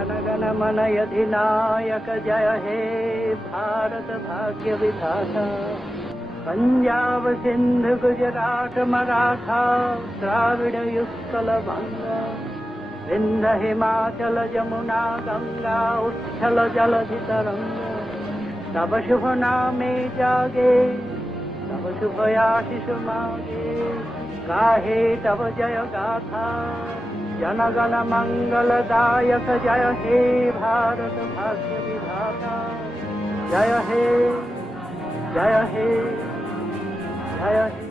जनगण मन अधिनायक जय हे भारत भाग्य विधाता। पंजाब सिंध गुजरात मराठा द्राविड़ उत्कल बंगा, विंध्य हिमाचल यमुना गंगा उच्छल जलधि तरंग। तब शुभ नामे जागे, तब शुभ आशीष मागे, गाहे तब जय गाथा। जनगण मंगलदायक जय हे भारत भाग्य विधाता। जय हे, जय हे, जय हे।